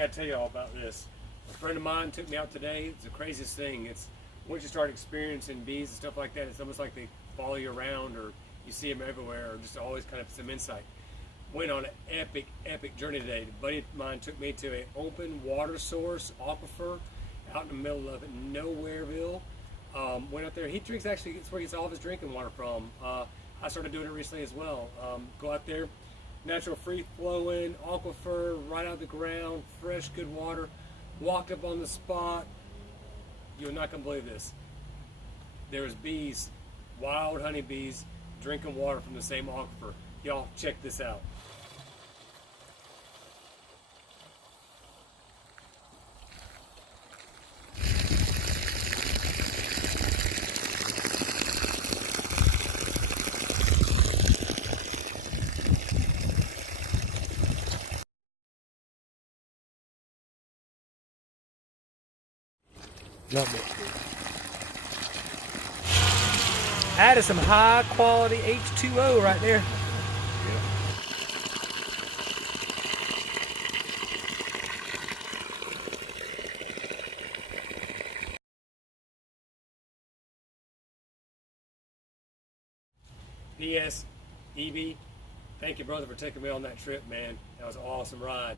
got to tell you all about this. A friend of mine took me out today. It's the craziest thing. It's once you start experiencing bees and stuff like that, it's almost like they follow you around, or you see them everywhere, or just always kind of some insight. Went on an epic journey today. A buddy of mine took me to an open water source aquifer out in the middle of Nowhereville. Went out there. He drinks, actually, it's where he gets all of his drinking water from. I started doing it recently as well. Go out there, natural free flowing aquifer, right out of the ground, fresh, good water. Walked up on the spot. You're not gonna believe this. There was bees, wild honeybees, drinking water from the same aquifer. Y'all check this out. Love it. Added some high quality H2O right there. P.S. EB, thank you, brother, for taking me on that trip, man. That was an awesome ride.